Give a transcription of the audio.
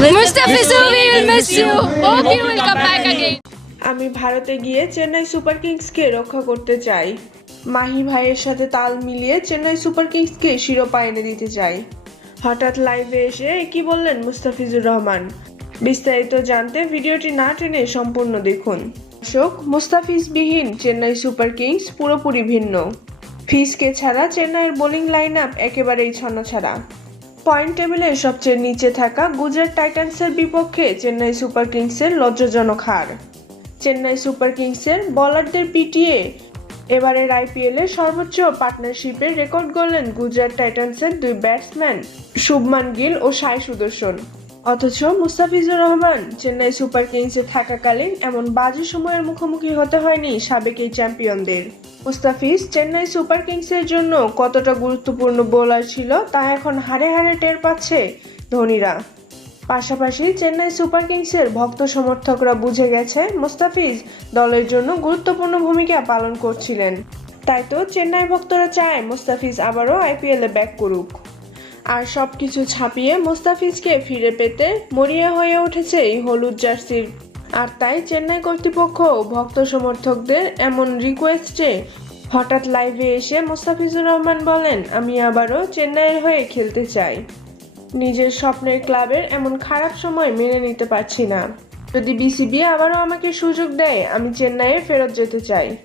Mustafizu, we will miss you. Hope you will come back again. আমি ভারতে গিয়ে Chennai super কিংসকে রক্ষা করতে চাই। মাহি ভাইয়ের সাথে তাল মিলিয়ে চেন্নাই সুপার কিংসকে শিরোপা এনে দিতে চাই। হঠাৎ লাইভে এসে কি বললেন মুস্তাফিজুর রহমান? বিস্তারিত জানতে ভিডিওটি না টেনে সম্পূর্ণ দেখুন। দর্শক মুস্তাফিজবিহীন চেন্নাই সুপার কিংস পুরোপুরি ভিন্ন। ফিসকে ছাড়া চেন্নাইয়ের বোলিং লাইন আপ একেবারেই ছন্নছাড়া পয়েন্ট টেবিলের সবচেয়ে নিচে থাকা গুজরাট টাইটান্সের বিপক্ষে চেন্নাই সুপার কিংসের লজ্জাজনক হার। চেন্নাই সুপার কিংসের বলারদের পিটিয়ে এবারের আইপিএলে সর্বোচ্চ পার্টনারশিপের রেকর্ড গড়লেন গুজরাট টাইটান্সের দুই ব্যাটসম্যান শুভমান গিল ও সাই সুদর্শন। অথচ মুস্তাফিজুর রহমান চেন্নাই সুপার কিংসে থাকাকালীন এমন বাজে সময়ের মুখোমুখি হতে হয়নি সাবেক এই চ্যাম্পিয়নদের। মুস্তাফিজ, চেন্নাই সুপার কিংসের জন্য কতটা গুরুত্বপূর্ণ বোলার ছিল তা এখন হারে হারে টের পাচ্ছে ধোনিরা। পাশাপাশি চেন্নাই সুপার কিংসের ভক্ত সমর্থকরা বুঝে গেছে মুস্তাফিজ দলের জন্য গুরুত্বপূর্ণ ভূমিকা পালন করছিলেন। তাই তো চেন্নাই ভক্তরা চায় মুস্তাফিজ আবারও আইপিএলে ব্যাক করুক। আর সব কিছু ছাপিয়ে মুস্তাফিজকে ফিরে পেতে মরিয়া হয়ে উঠেছে এই হলুদ জার্সির আর তাই চেন্নাই কর্তৃপক্ষ ভক্ত সমর্থকদের এমন রিকোয়েস্টে হঠাৎ লাইভে এসে মোস্তাফিজুর রহমান বলেন, আমি আবারও চেন্নাইয়ের হয়ে খেলতে চাই। নিজের স্বপ্নের ক্লাবের এমন খারাপ সময় মেনে নিতে পারছি না। যদি বিসিবি আবারও আমাকে সুযোগ দেয়, আমি চেন্নাইয়ে ফেরত যেতে চাই।